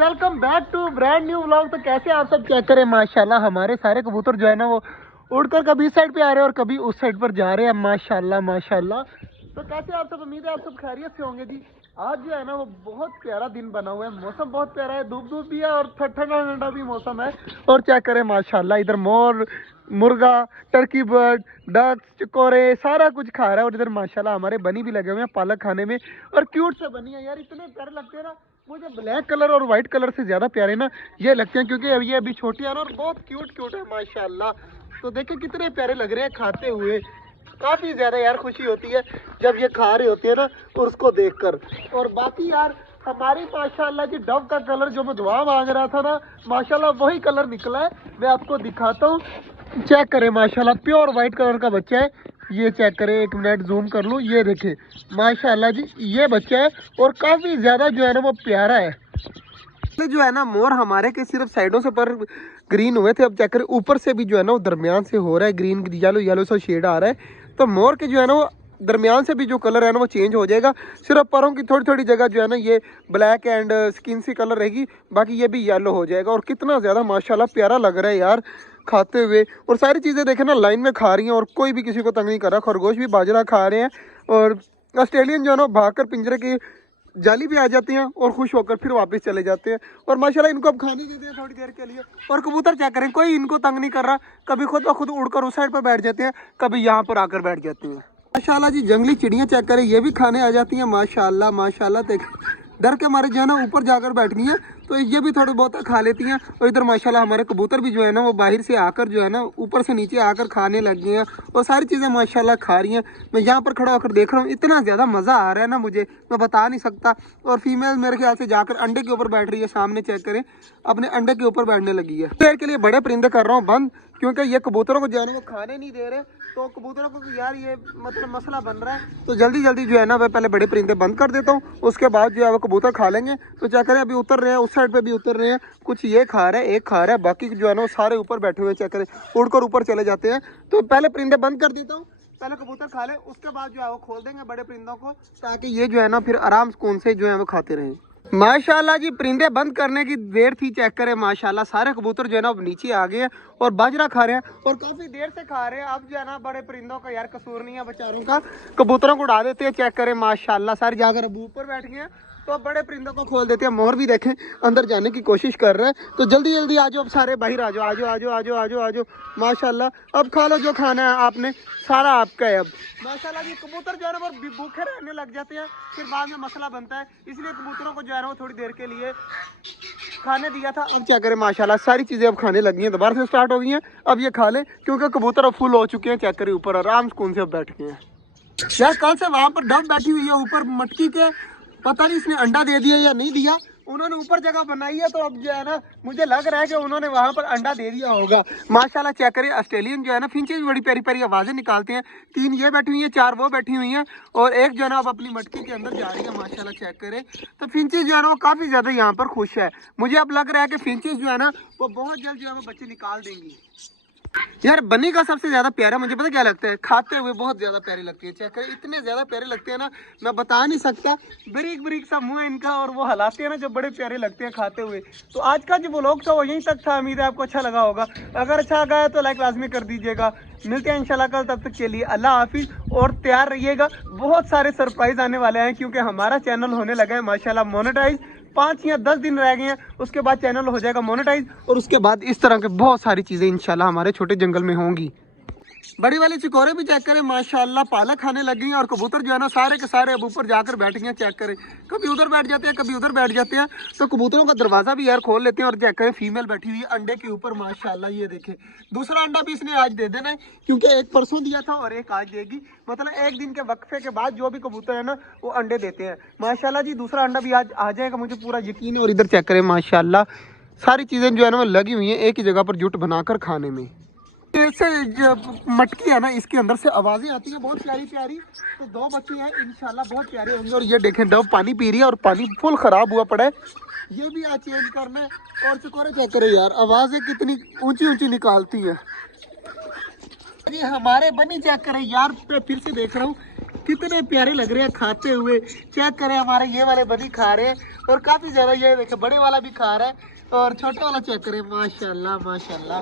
Welcome back to brand new vlog. तो कैसे आप सब चेक करें, माशाल्लाह हमारे सारे कबूतर जो है ना वो उड़कर कभी इस साइड पे आ रहे हैं और कभी उस साइड पर जा रहे हैं। माशाल्लाह माशाल्लाह। तो कैसे आप सब, उम्मीद है आप सब खैरियत से होंगे जी। आज जो है ना वो बहुत प्यारा दिन बना हुआ है, मौसम बहुत प्यारा है, धूप धूप भी है और ठंडा ठंडा भी मौसम है। और चेक करें माशाल्लाह, इधर मोर, मुर्गा, टर्की बर्ड, डक्स, चिकोरे सारा कुछ खा रहा है। और इधर माशाल्लाह हमारे बनी भी लगे हुए हैं पालक खाने में, और क्यूट से बनी है यार, इतने प्यारे लगते हैं ना। मुझे ब्लैक कलर और वाइट कलर से ज़्यादा प्यारे ना ये लगते हैं, क्योंकि अब ये अभी छोटी है ना और बहुत क्यूट क्यूट है माशाल्लाह। तो देखिए कितने प्यारे लग रहे हैं खाते हुए, काफ़ी ज़्यादा यार खुशी होती है जब ये खा रहे होते हैं ना और उसको देखकर। और बाकी यार हमारी माशाल्लाह जी डव का कलर जो मैं दुआ मांग रहा था ना, माशाल्लाह वही कलर निकला है। मैं आपको दिखाता हूँ, चेक करें माशाल्लाह प्योर वाइट कलर का बच्चा है। ये चेक करें, एक मिनट जूम कर लूँ, ये देखें माशाल्लाह जी ये बच्चा है और काफ़ी ज़्यादा जो है ना वो प्यारा है। जो है ना मोर हमारे के सिर्फ साइडों से पर ग्रीन हुए थे, अब चेक करें ऊपर से भी जो है ना वो दरमियान से हो रहा है ग्रीन, येलो येलो सा शेड आ रहा है। तो मोर के जो है ना वो दरमियान से भी जो कलर है ना वो चेंज हो जाएगा। सिर्फ परों की थोड़ी थोड़ी जगह जो है ना ये ब्लैक एंड स्किन सी कलर रहेगी, बाकी ये भी येलो हो जाएगा। और कितना ज़्यादा माशाल्लाह प्यारा लग रहा है यार खाते हुए। और सारी चीज़ें देखें ना लाइन में खा रही हैं और कोई भी किसी को तंग नहीं कर रहा। खरगोश भी बाजरा खा रहे हैं और ऑस्ट्रेलियन जो है ना भागकर पिंजरे की जाली भी आ जाती हैं और खुश होकर फिर वापस चले जाते हैं। और माशाल्लाह इनको अब खाने देते हैं थोड़ी देर के लिए। और कबूतर चेक करें, कोई इनको तंग नहीं कर रहा, कभी खुद ब खुद उड़कर उस साइड पर बैठ जाते हैं, कभी यहाँ पर आकर बैठ जाते हैं। माशाल्लाह जी जंगली चिड़ियाँ चेक करें, ये भी खाने आ जाती हैं माशाल्लाह माशाल्लाह। देख डर के मारे जो है ना ऊपर जाकर बैठ गई हैं, तो ये भी थोड़े बहुत खा लेती हैं। और इधर माशाल्लाह हमारे कबूतर भी जो है ना वो बाहर से आकर जो है ना ऊपर से नीचे आकर खाने लग गए हैं और सारी चीज़ें माशाल्लाह खा रही हैं। मैं यहाँ पर खड़ा होकर देख रहा हूँ, इतना ज़्यादा मज़ा आ रहा है ना मुझे, मैं बता नहीं सकता। और फीमेल मेरे ख्याल से जाकर अंडे के ऊपर बैठ रही है, सामने चेक करें अपने अंडे के ऊपर बैठने लगी है। देर के लिए बड़े परिंदे कर रहा हूँ बंद, क्योंकि ये कबूतरों को जो है ना वो खाने नहीं दे रहे। तो कबूतरों को यार ये मतलब मसला बन रहा है, तो जल्दी जल्दी जो है ना वह पहले बड़े परिंदे बंद कर देता हूँ, उसके बाद जो है वो कबूतर खा लेंगे। तो क्या करें, अभी उतर रहे हैं, उस साइड पे भी उतर रहे हैं, कुछ ये खा रहा है, एक खा रहा है, बाकी जो है ना वो सारे ऊपर बैठे हुए चेक करें, उड़कर ऊपर चले जाते हैं। तो पहले परिंदे बंद कर देता हूँ, पहले कबूतर खा ले, उसके बाद जो है वो खोल देंगे बड़े परिंदों को, ताकि ये जो है ना फिर आराम सुकून से जो है वो खाते रहें। माशाल्लाह जी परिंदे बंद करने की देर थी, चेक करें माशाल्लाह सारे कबूतर जो है ना अब नीचे आ गए हैं और बाजरा खा रहे हैं और काफ़ी देर से खा रहे हैं। अब जो है ना बड़े परिंदों का यार कसूर नहीं है बेचारों का, कबूतरों को उड़ा देते हैं। चेक करें माशाल्लाह सारे जाकर अब ऊपर बैठ गए हैं, तो अब बड़े परिंदों को खोल देते हैं। मोर भी देखें अंदर जाने की कोशिश कर रहा है, तो जल्दी जल्दी आ जाओ, अब सारे बाहर आ जाओ, आ जाओ आ जाओ आ जाओ आ जाओ आ जाओ माशाल्लाह। अब खा लो जो खाना है आपने, सारा आपका है अब माशाल्लाह जी। कबूतर जो है ना वो भूखे रहने लग जाते हैं, फिर बाद में मसला बनता है, इसलिए कबूतरों को जो है ना वो थोड़ी देर के लिए खाने दिया था। अब क्या करें माशाल्लाह सारी चीज़ें अब खाने लगी हैं, दोबारा से स्टार्ट हो गई हैं। अब ये खा लें, क्योंकि कबूतर अब फुल हो चुके हैं। चेक करें ऊपर आराम सुकून से अब बैठ गए हैं यार। कल से वहाँ पर डब बैठी हुई है ऊपर मटकी के, पता नहीं इसने अंडा दे दिया या नहीं दिया, उन्होंने ऊपर जगह बनाई है, तो अब जो है ना मुझे लग रहा है कि उन्होंने वहाँ पर अंडा दे दिया होगा माशाल्लाह। चेक करिए ऑस्ट्रेलियन जो है ना फिंचेस बड़ी प्यारी प्यारी आवाज़ें निकालते हैं, 3 ये बैठी हुई हैं, 4 वो बैठी हुई हैं और एक जो है ना अब अपनी मटकी के अंदर जा रही है माशाल्लाह। चेक करें तो फिंचेस जो है ना वो काफ़ी ज़्यादा यहाँ पर खुश है। मुझे अब लग रहा है कि फिंचेस जो है ना वो बहुत जल्द जो है वो बच्चे निकाल देंगी यार। बनी का सबसे ज्यादा प्यारा मुझे पता क्या लगता है, खाते हुए बहुत ज्यादा प्यारी लगती है। चेक करें इतने ज्यादा प्यारे लगते हैं ना, मैं बता नहीं सकता। बरीक बरीक सा मुंह है इनका और वो हलाते हैं ना जो बड़े प्यारे लगते हैं खाते हुए। तो आज का जो व्लॉग था वो यहीं तक था, उम्मीद है आपको अच्छा लगा होगा। अगर अच्छा लगा है तो लाइक लाजमी कर दीजिएगा। मिलते हैं इंशाल्लाह कल, तब तक के लिए अल्लाह हाफिज। और तैयार रहिएगा, बहुत सारे सरप्राइज आने वाले हैं, क्योंकि हमारा चैनल होने लगा है माशाल्लाह मोनेटाइज। 5 या 10 दिन रह गए हैं, उसके बाद चैनल हो जाएगा मोनेटाइज और उसके बाद इस तरह के बहुत सारी चीज़ें इंशाल्लाह हमारे छोटे जंगल में होंगी। बड़ी वाली चिकोरे भी चेक करें माशाल्लाह पालक खाने लगी हैं और कबूतर जो है ना सारे के सारे अब ऊपर जाकर बैठ गए हैं। चेक करें कभी उधर बैठ जाते हैं, कभी उधर बैठ जाते हैं, तो कबूतरों का दरवाज़ा भी यार खोल लेते हैं। और चेक करें फीमेल बैठी हुई है अंडे के ऊपर माशाल्लाह। ये देखें दूसरा अंडा भी इसने आज दे देना है, क्योंकि एक परसों दिया था और एक आज देगी, मतलब एक दिन के वक्फे के बाद जो भी कबूतर है ना वो अंडे देते हैं माशाल्लाह जी। दूसरा अंडा भी आज आ जाएगा, मुझे पूरा यकीन है। और इधर चेक करें माशाल्लाह सारी चीज़ें जो है ना वो लगी हुई हैं एक ही जगह पर जुट बनाकर खाने में। ऐसे मटकी है ना इसके अंदर से आवाज़ें आती हैं बहुत प्यारी प्यारी। तो 2 बच्चे हैं इंशाल्लाह बहुत प्यारे होंगे। और ये देखें डव पानी पी रही है और पानी फुल ख़राब हुआ पड़ा है, ये भी आज चेंज करना है। और चिकोरे चेक करें यार आवाज़ें कितनी ऊंची ऊंची निकालती हैं। ये हमारे बनी चेक करें यार, फिर से देख रहा हूँ कितने प्यारे लग रहे हैं खाते हुए। चेक करें हमारे ये वाले बदी खा रहे हैं और काफी ज्यादा, ये देखे बड़े वाला भी खा रहा है और छोटे वाला चेक करें, माशाल्लाह माशाल्लाह।